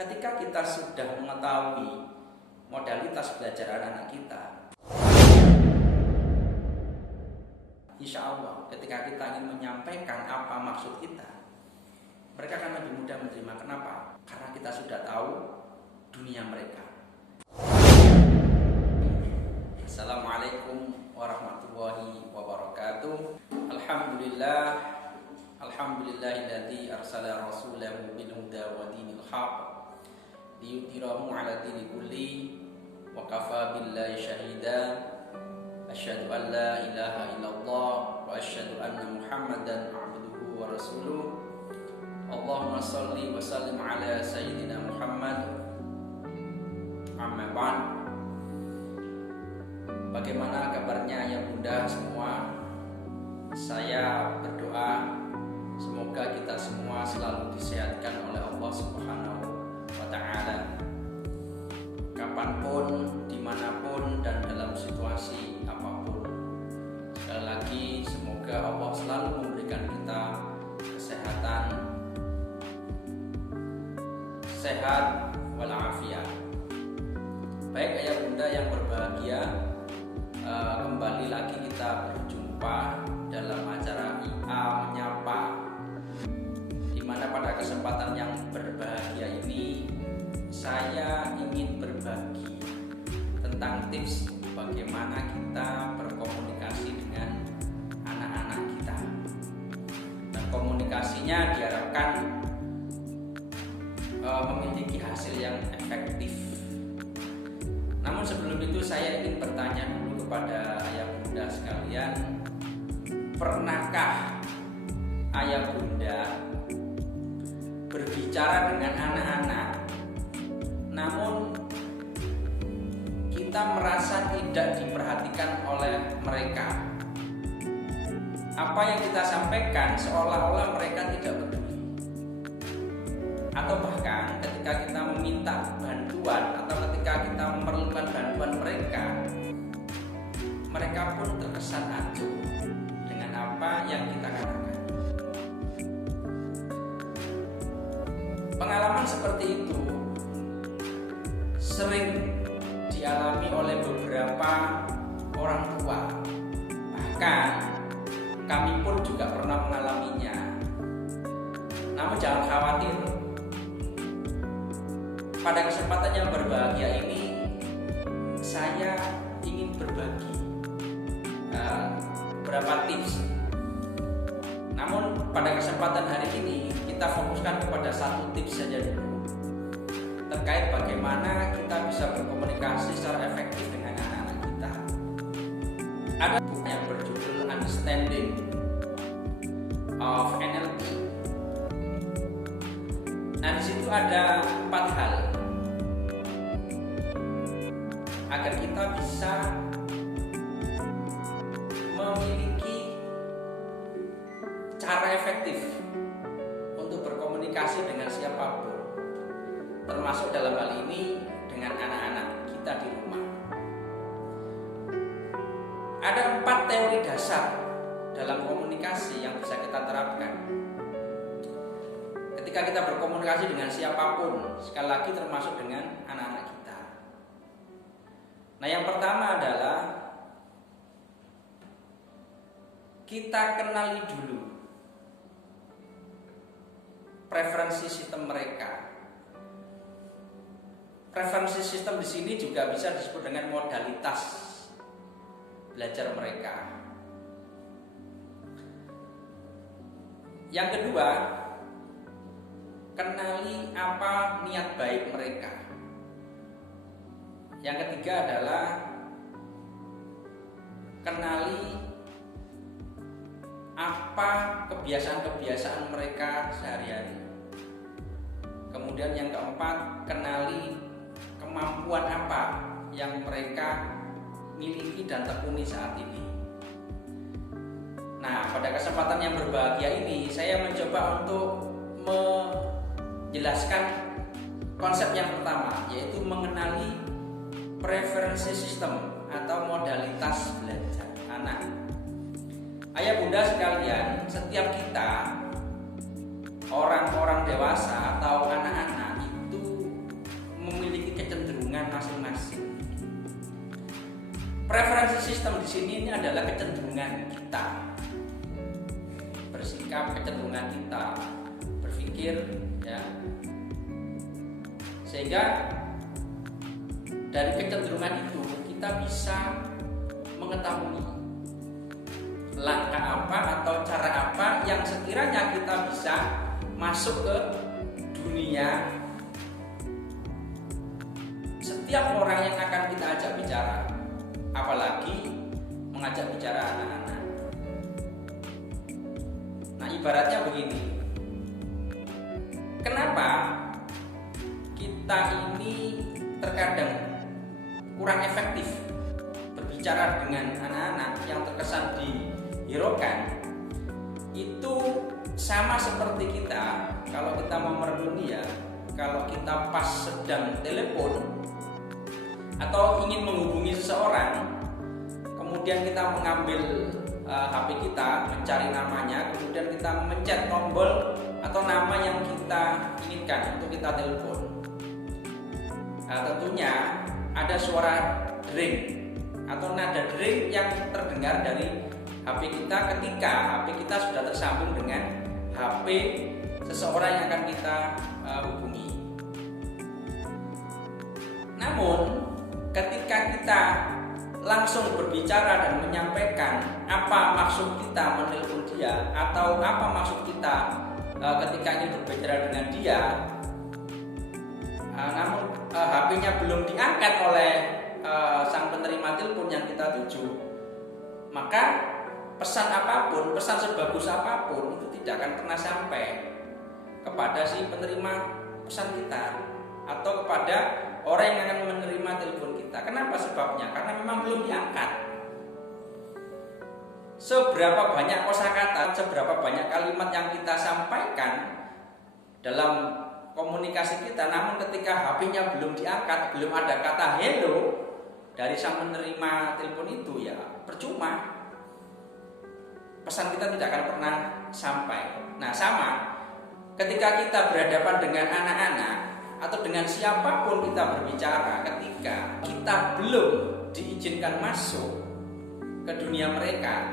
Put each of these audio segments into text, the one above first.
Ketika kita sudah mengetahui modalitas belajar anak-anak kita, insya Allah ketika kita ingin menyampaikan apa maksud kita, mereka akan lebih mudah menerima. Kenapa? Karena kita sudah tahu dunia mereka. Assalamualaikum warahmatullahi wabarakatuh. Alhamdulillahilladzi arsala rasulahu bil huda wa dinil haq liyudhhirahu 'ala dini kulli wa kafa billahi syahida. Asyhadu an la ilaha illallah wa asyhadu anna Muhammadan 'abduhu wa rasuluh. Allahumma shalli wa sallim ala sayyidina Muhammad. Amma ba'd. Bagaimana kabarnya ya bunda semua? Saya berdoa semoga kita semua selalu disehatkan oleh Allah Subhanahu wa ta'ala, kapanpun, dimanapun, dan dalam situasi apapun. Sekali lagi, semoga Allah selalu memberikan kita kesehatan, sehat walafiat. Baik ayah bunda yang berbahagia, kembali lagi kita berjumpa dalam acara IA Menyapa, di mana pada kesempatan yang berbahagia ini saya ingin berbagi tentang tips bagaimana kita berkomunikasi dengan anak-anak kita. Dan komunikasinya diharapkan memiliki hasil yang efektif. Namun sebelum itu saya ingin bertanya dulu kepada ayah bunda sekalian, pernahkah ayah bunda berbicara dengan anak-anak namun kita merasa tidak diperhatikan oleh mereka? Apa yang kita sampaikan seolah-olah mereka tidak peduli. Atau bahkan ketika kita meminta bantuan atau ketika kita memerlukan bantuan mereka, mereka pun terkesan acuh dengan apa yang kita katakan. Pengalaman seperti itu sering dialami oleh beberapa orang tua. Bahkan kami pun juga pernah mengalaminya. Namun jangan khawatir. Pada kesempatan yang berbahagia ini, saya ingin berbagi beberapa tips. Namun pada kesempatan hari ini kita fokuskan kepada satu tips saja dulu, terkait bagaimana kita bisa berkomunikasi secara efektif dengan anak-anak kita. Ada buku yang berjudul Understanding of NLP. Nah, di situ ada 4 hal agar kita bisa memiliki cara efektif untuk berkomunikasi dengan siapapun, termasuk dalam hal ini dengan anak-anak kita di rumah. Ada 4 teori dasar dalam komunikasi yang bisa kita terapkan ketika kita berkomunikasi dengan siapapun, sekali lagi termasuk dengan anak-anak kita. Nah, yang pertama adalah kita kenali dulu preferensi sistem mereka. Preferensi sistem di sini juga bisa disebut dengan modalitas belajar mereka. Yang kedua, kenali apa niat baik mereka. Yang ketiga adalah kenali apa kebiasaan-kebiasaan mereka sehari-hari. Kemudian yang keempat, kenali kemampuan apa yang mereka miliki dan tekuni saat ini. Nah, pada kesempatan yang berbahagia ini saya mencoba untuk menjelaskan konsep yang pertama, yaitu mengenali preferensi sistem atau modalitas belajar anak. Ayah bunda sekalian, setiap kita, orang-orang dewasa atau anak-anak itu Preferensi sistem di sini ini adalah kecenderungan kita bersikap, kecenderungan kita berpikir, ya. Sehingga dari kecenderungan itu kita bisa mengetahui langkah apa atau cara apa yang sekiranya kita bisa masuk ke dunia setiap orang yang akan kita ajak bicara, apalagi mengajak bicara anak-anak. Nah, ibaratnya begini, kenapa kita ini terkadang kurang efektif berbicara dengan anak-anak yang terkesan dihiraukan? Itu sama seperti kita, kalau kita mau merenungi ya, kalau kita pas sedang telepon atau ingin menghubungi seseorang, kemudian kita mengambil HP kita, mencari namanya, kemudian kita mencet tombol atau nama yang kita inginkan untuk kita telepon. Nah, tentunya ada suara dering atau nada dering yang terdengar dari HP kita ketika HP kita sudah tersambung dengan HP seseorang yang akan kita hubungi. Namun ketika kita langsung berbicara dan menyampaikan apa maksud kita menelpon dia atau apa maksud kita ketika ingin berbicara dengan dia, namun HP-nya belum diangkat oleh sang penerima telepon yang kita tuju, maka pesan apapun, pesan sebagus apapun itu tidak akan pernah sampai kepada si penerima pesan kita atau kepada orang yang akan menerima telepon kita. Kenapa sebabnya? Karena memang belum diangkat. Seberapa banyak kosakata, seberapa banyak kalimat yang kita sampaikan dalam komunikasi kita, namun ketika HP-nya belum diangkat, belum ada kata hello dari sang menerima telepon itu, ya percuma. Pesan kita tidak akan pernah sampai. Nah, sama ketika kita berhadapan dengan anak-anak atau dengan siapapun kita berbicara, ketika kita belum diizinkan masuk ke dunia mereka,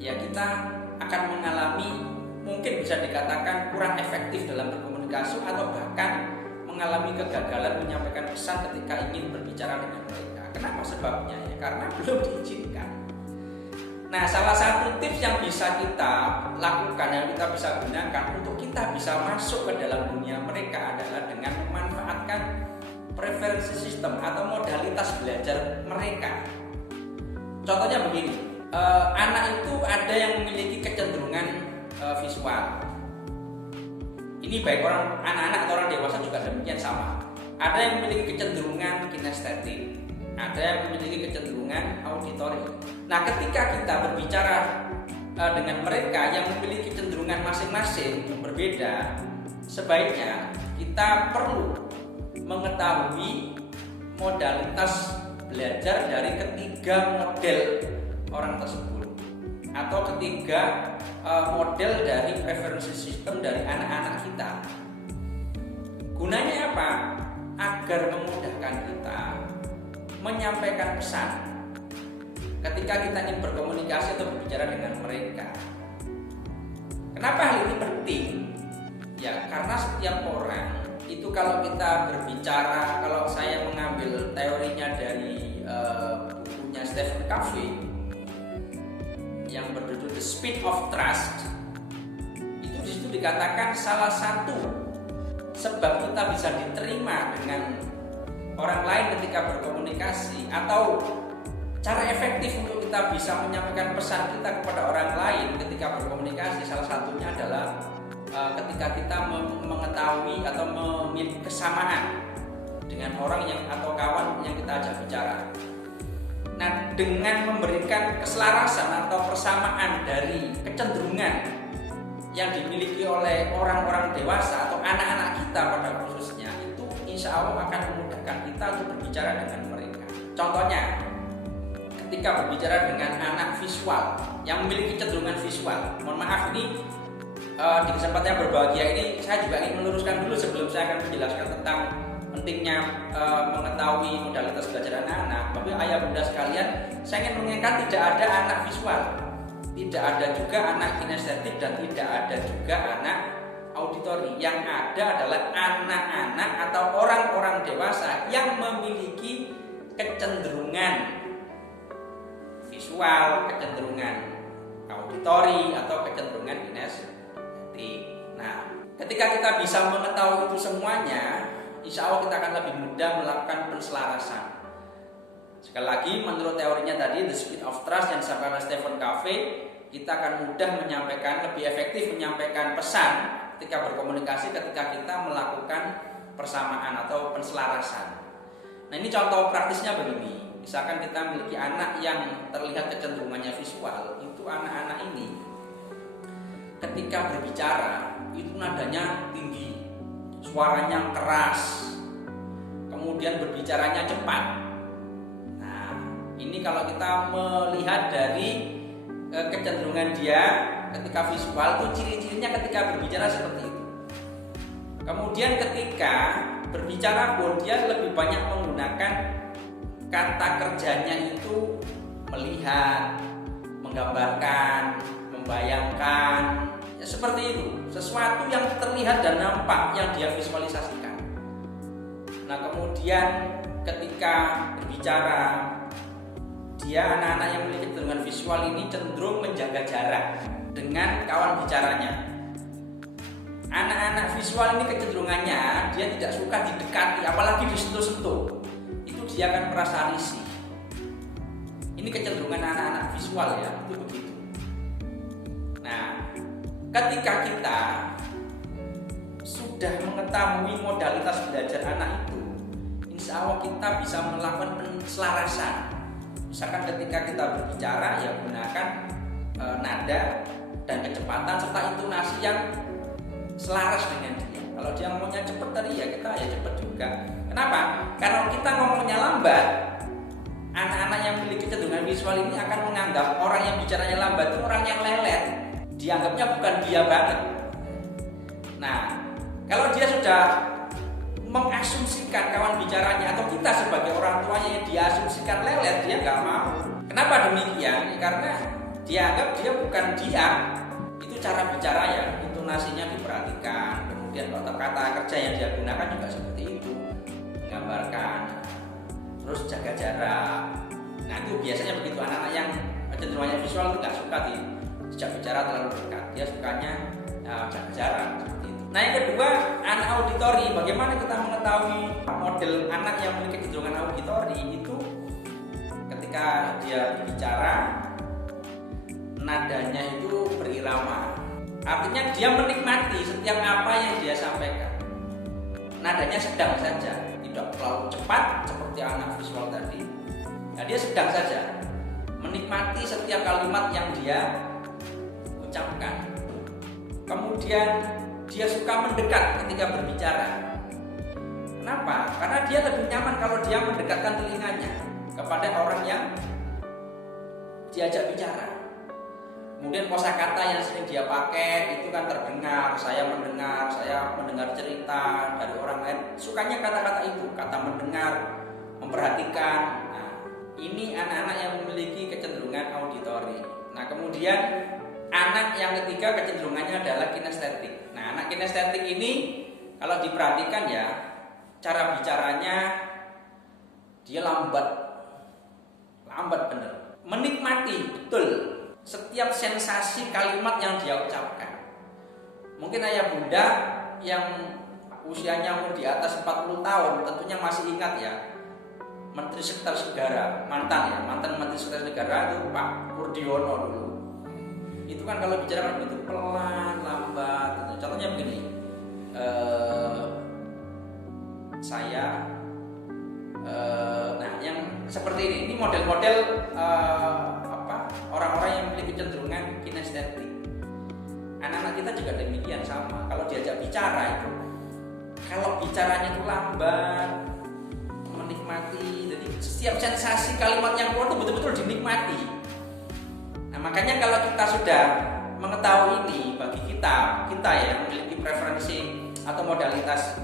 ya kita akan mengalami, mungkin bisa dikatakan kurang efektif dalam berkomunikasi atau bahkan mengalami kegagalan menyampaikan pesan ketika ingin berbicara dengan mereka. Kenapa sebabnya? Ya karena belum diizinkan. Nah, salah satu tips yang bisa kita lakukan, yang kita bisa gunakan untuk kita bisa masuk ke dalam dunia mereka adalah dengan memanfaatkan preferensi sistem atau modalitas belajar mereka. Contohnya begini, anak itu ada yang memiliki kecenderungan visual. Ini baik orang anak-anak atau orang dewasa juga demikian sama. Ada yang memiliki kecenderungan kinestetik, ada yang memiliki kecenderungan auditori. Nah, ketika kita berbicara dengan mereka yang memiliki kecenderungan masing-masing yang berbeda, sebaiknya kita perlu mengetahui modalitas belajar dari ketiga model orang tersebut atau ketiga model dari preferensi sistem dari anak-anak kita. Gunanya apa? Agar memudahkan kita menyampaikan pesan ketika kita ingin berkomunikasi atau berbicara dengan mereka. Kenapa hal ini penting? Ya, karena setiap orang itu kalau kita berbicara, kalau saya mengambil teorinya dari bukunya Stephen Covey yang berjudul The Speed of Trust, itu di situ dikatakan salah satu sebab kita bisa diterima dengan orang lain ketika berkomunikasi atau cara efektif untuk kita bisa menyampaikan pesan kita kepada orang lain ketika berkomunikasi, salah satunya adalah ketika kita mengetahui atau memiliki kesamaan dengan orang yang atau kawan yang kita ajak bicara. Nah, dengan memberikan keselarasan atau persamaan dari kecenderungan yang dimiliki oleh orang-orang dewasa atau anak-anak kita pada khususnya, itu insya Allah akan memudahkan kita untuk berbicara dengan mereka. Contohnya, ketika berbicara dengan anak visual yang memiliki kecenderungan visual, mohon maaf ini di kesempatan yang berbahagia ini saya juga ingin meluruskan dulu sebelum saya akan menjelaskan tentang pentingnya mengetahui modalitas belajar anak-anak, tapi ayah bunda sekalian, saya ingin mengingatkan tidak ada anak visual, tidak ada juga anak kinestetik, dan tidak ada juga anak auditori. Yang ada adalah anak-anak atau orang-orang dewasa yang memiliki kecenderungan visual, kecenderungan auditori, atau kecenderungan kinestetik. Nah, ketika kita bisa mengetahui itu semuanya, insya Allah kita akan lebih mudah melakukan penselarasan. Sekali lagi, menurut teorinya tadi The Speed of Trust yang disampaikan oleh Stephen Covey, kita akan mudah menyampaikan, lebih efektif menyampaikan pesan ketika berkomunikasi, ketika kita melakukan persamaan atau penselarasan. Nah, ini contoh praktisnya begini. Misalkan kita memiliki anak yang terlihat kecenderungannya visual, itu anak-anak ini ketika berbicara itu nadanya tinggi, suaranya keras, kemudian berbicaranya cepat. Nah, ini kalau kita melihat dari kecenderungan dia ketika visual, itu ciri-cirinya ketika berbicara seperti itu. Kemudian ketika berbicara pun dia lebih banyak menggunakan kata kerjanya itu melihat, menggambarkan, membayangkan, ya seperti itu, sesuatu yang terlihat dan nampak yang dia visualisasikan. Nah, kemudian ketika berbicara, dia anak-anak yang memiliki kecenderungan visual ini cenderung menjaga jarak dengan kawan bicaranya. Anak-anak visual ini kecenderungannya dia tidak suka didekati, apalagi disentuh-sentuh. Itu dia akan merasa risih. Ini kecenderungan anak-anak visual ya, itu begitu. Nah, ketika kita sudah mengetahui modalitas belajar anak itu, insya Allah kita bisa melakukan penselarasan. Misalkan ketika kita berbicara, ya gunakan nada dan kecepatan serta intonasi yang selaras dengan dia. Kalau dia ngomongnya cepat tadi, ya kita ya cepat juga. Kenapa? Karena kita ngomongnya lambat, anak-anak yang memiliki kecenderungan visual ini akan menganggap orang yang bicaranya lambat itu orang yang lelet. Dianggapnya bukan dia banget. Nah, kalau dia sudah mengasumsikan kawan bicaranya atau kita sebagai orang tuanya yang diasumsikan lelet, dia nggak mau. Kenapa demikian? Karena dianggap dia bukan dia. Itu cara bicara ya, intonasinya diperhatikan, kemudian kata-kata kerja yang dia gunakan juga seperti itu, menggambarkan, terus jaga jarak. Nah, itu biasanya begitu anak-anak yang kecenderungannya visual itu nggak suka sejak bicara terlalu dekat, dia sukanya jaga jarak seperti itu. Nah, yang kedua, anak auditori. Bagaimana kita mengetahui model anak yang memiliki kecenderungan auditori itu? Ketika dia berbicara, nadanya itu berirama. Artinya dia menikmati setiap apa yang dia sampaikan. Nadanya sedang saja, tidak terlalu cepat seperti anak visual tadi. Nah, dia sedang saja menikmati setiap kalimat yang dia ucapkan. Kemudian dia suka mendekat ketika berbicara. Kenapa? Karena dia lebih nyaman kalau dia mendekatkan telinganya kepada orang yang diajak bicara. Kemudian kosakata yang sering dia pakai itu kan terdengar, saya mendengar cerita dari orang lain. Sukanya kata-kata itu, kata mendengar, memperhatikan. Nah, ini anak-anak yang memiliki kecenderungan auditori. Nah, kemudian anak yang ketiga kecenderungannya adalah kinestetik. Nah, anak kinestetik ini kalau diperhatikan ya, cara bicaranya dia lambat bener, menikmati betul setiap sensasi kalimat yang dia ucapkan. Mungkin ayah bunda yang usianya di atas 40 tahun tentunya masih ingat ya, Menteri Sekretaris Negara, mantan Menteri Sekretaris Negara itu Pak Purdiono dulu. Itu kan kalau bicara kan begitu pelan, lambat gitu. Contohnya begini, nah yang seperti ini model-model orang-orang yang memiliki kecenderungan kinestetik. Anak-anak kita juga demikian sama. Kalau diajak bicara itu, kalau bicaranya itu lambat, menikmati, jadi setiap sensasi kalimat yang keluar itu betul-betul dinikmati. Nah, makanya kalau kita sudah mengetahui ini, bagi kita yang memiliki preferensi atau modalitas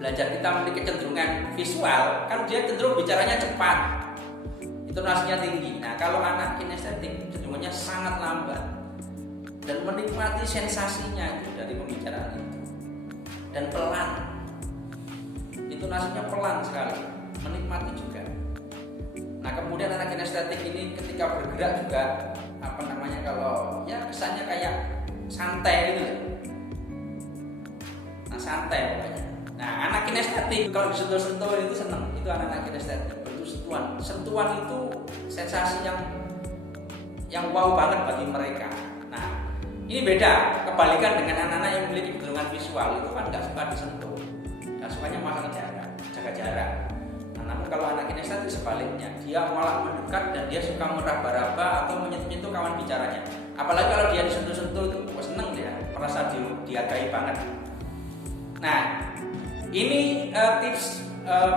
belajar kita memiliki kecenderungan visual, kan dia cenderung bicaranya cepat, intonasinya tinggi. Nah, kalau anak kinestetik cenderungannya sangat lambat dan menikmati sensasinya itu dari pembicaraan itu, dan pelan, intonasinya pelan sekali, menikmati juga. Nah, kemudian anak kinestetik ini ketika bergerak juga kalau ya kesannya kayak santai gitu. Nah, santai pokoknya. Nah, anak kinestetik kalau disentuh-sentuh itu seneng, itu anak-anak kinestetik. Bentuk sentuhan itu sensasi yang wow banget bagi mereka. Nah, ini beda kebalikan dengan anak-anak yang memiliki kecenderungan visual, itu kan nggak suka disentuh, nggak sukanya masalah jarak, jaga jarak. Nah, namun kalau anak kinestetik sebaliknya, dia malah mendekat dan dia suka meraba-raba atau menyentuh-nyentuh kawan bicaranya. Apalagi kalau dia disentuh-sentuh itu seneng dia, merasa dihargai banget. Nah, ini tips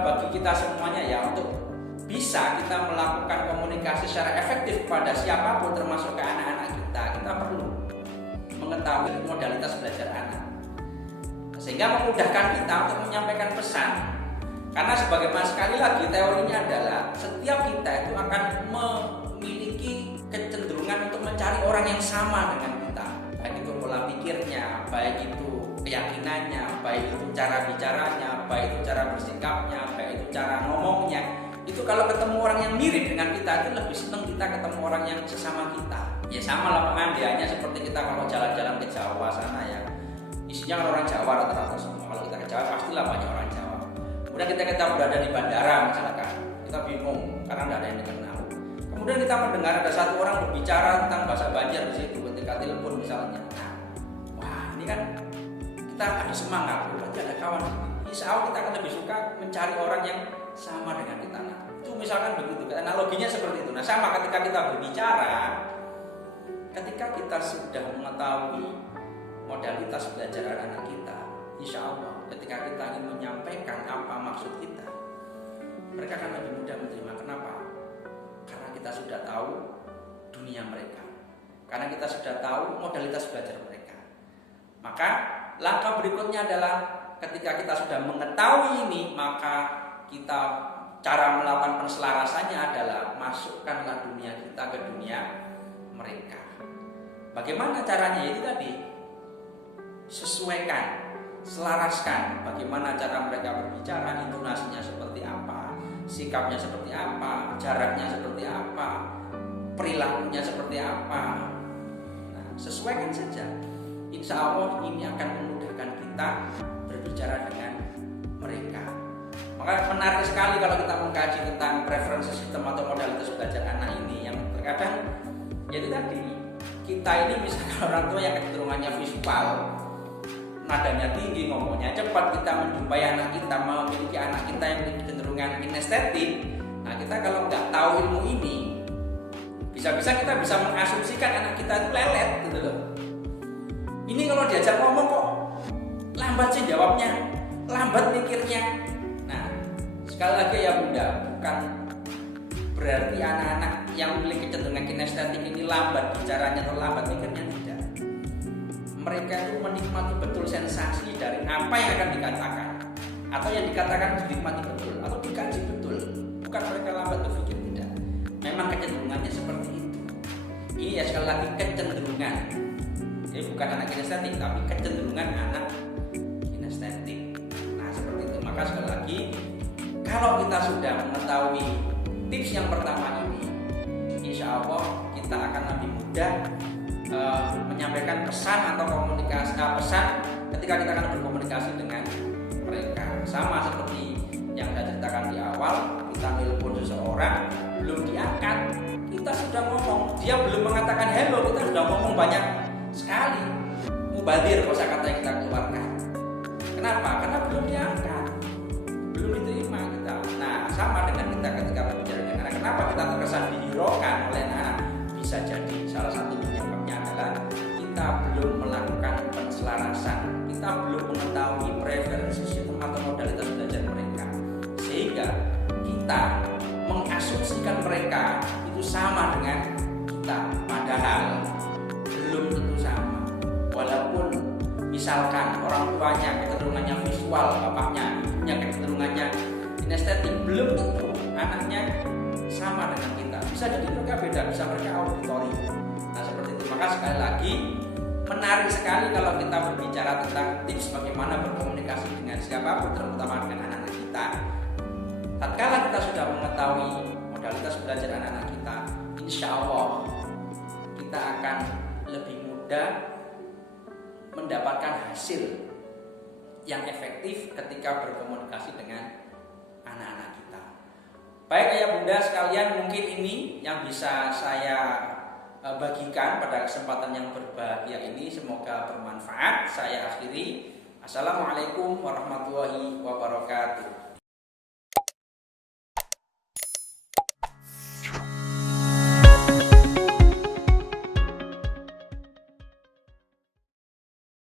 bagi kita semuanya ya, untuk bisa kita melakukan komunikasi secara efektif pada siapapun termasuk ke anak-anak kita. Kita perlu mengetahui modalitas belajar anak sehingga memudahkan kita untuk menyampaikan pesan. Karena sebagaimana sekali lagi teorinya adalah setiap kita itu akan memiliki kecenderungan untuk mencari orang yang sama dengan kita, baik itu pola pikirnya, baik itu keyakinannya, baik itu cara bicaranya, baik itu cara bersikapnya, baik itu cara ngomongnya. Itu kalau ketemu orang yang mirip dengan kita, itu lebih senang kita ketemu orang yang sesama kita. Ya sama lah pengandiannya seperti kita kalau jalan-jalan ke Jawa sana ya, isinya orang Jawa rata-rata semua. Kalau kita ke Jawa pastilah banyak orang Jawa. Kemudian kita berada di bandara misalkan, kita bingung karena tidak ada yang dikenal. Kemudian kita mendengar ada satu orang berbicara tentang bahasa Banjar di situ ketika telepon misalnya. Nah, wah ini kan kita ada semangat, berarti ada kawan. Insya Allah kita akan lebih suka mencari orang yang sama dengan kita. Nah, itu misalkan begitu, analoginya seperti itu. Nah, sama ketika kita berbicara, ketika kita sudah mengetahui modalitas belajar anak kita, insya Allah ketika kita ingin menyampaikan apa maksud kita, mereka akan lebih mudah menerima. Kenapa? Karena kita sudah tahu dunia mereka, karena kita sudah tahu modalitas belajar mereka. Maka langkah berikutnya adalah ketika kita sudah mengetahui ini, maka kita cara melakukan penselarasannya adalah masukkanlah dunia kita ke dunia mereka. Bagaimana caranya? Itu tadi, sesuaikan, selaraskan bagaimana cara mereka berbicara, intonasinya seperti apa, sikapnya seperti apa, jaraknya seperti apa, perilakunya seperti apa. Nah, sesuaikan saja. Insya Allah ini akan memudahkan kita berbicara dengan mereka. Maka menarik sekali kalau kita mengkaji tentang preferensi sistem atau modalitas belajar anak ini, yang terkadang jadi tadi kita ini misalkan orang tua yang kecenderungannya visual, nadanya tinggi, ngomongnya cepat, kita menjumpai anak kita, memiliki anak kita yang memiliki kecenderungan kinestetik. Nah, kita kalau nggak tahu ilmu ini, bisa-bisa kita bisa mengasumsikan anak kita itu lelet gitu loh. Ini kalau diajak ngomong kok lambat sih jawabnya, lambat mikirnya. Nah, sekali lagi ya Bunda, bukan berarti anak-anak yang memiliki kecenderungan kinestetik ini lambat bicaranya atau lambat mikirnya, tidak. Mereka itu menikmati betul sensasi dari apa yang akan dikatakan, atau yang dikatakan dinikmati betul atau dikaji betul. Bukan mereka lambat berpikir, tidak. Memang kecenderungannya seperti itu. Ini ya sekali lagi kecenderungan. Jadi bukan anak kinestetik, tapi kecenderungan anak kinestetik. Nah, seperti itu. Maka sekali lagi, kalau kita sudah mengetahui tips yang pertama ini, insya Allah kita akan lebih mudah menyampaikan pesan atau komunikasi pesan ketika kita akan berkomunikasi dengan mereka. Sama seperti yang saya ceritakan di awal, kita telepon seseorang, belum diangkat, kita sudah ngomong, dia belum mengatakan hello, kita sudah ngomong banyak sekali, mubadir kosakata yang kita keluarkan. Kenapa? Karena belum diangkat, belum diterima kita. Nah, sama dengan kita ketika berbicara dengan anak. Kenapa kita terkesan dihiraukan oleh anak? Bisa jadi salah satu penyebabnya adalah kita belum melakukan penselarasan, kita belum mengetahui preferensi sistem atau modalitas belajar mereka, sehingga kita mengasumsikan mereka itu sama dengan kita, padahal belum tentu sama. Walaupun misalkan orang tuanya kecenderungannya visual, bapaknya anaknya sama dengan kita. Bisa jadi mereka beda, bisa mereka auditorium. Nah seperti itu. Maka sekali lagi menarik sekali kalau kita berbicara tentang tips bagaimana berkomunikasi dengan siapapun, terutama dengan anak-anak kita. Tatkala kita sudah mengetahui modalitas belajar anak-anak kita, insya Allah kita akan lebih mudah mendapatkan hasil yang efektif ketika berkomunikasi dengan anak-anak kita. Baik ayah bunda sekalian, mungkin ini yang bisa saya bagikan pada kesempatan yang berbahagia ini. Semoga bermanfaat. Saya akhiri. Assalamualaikum warahmatullahi wabarakatuh.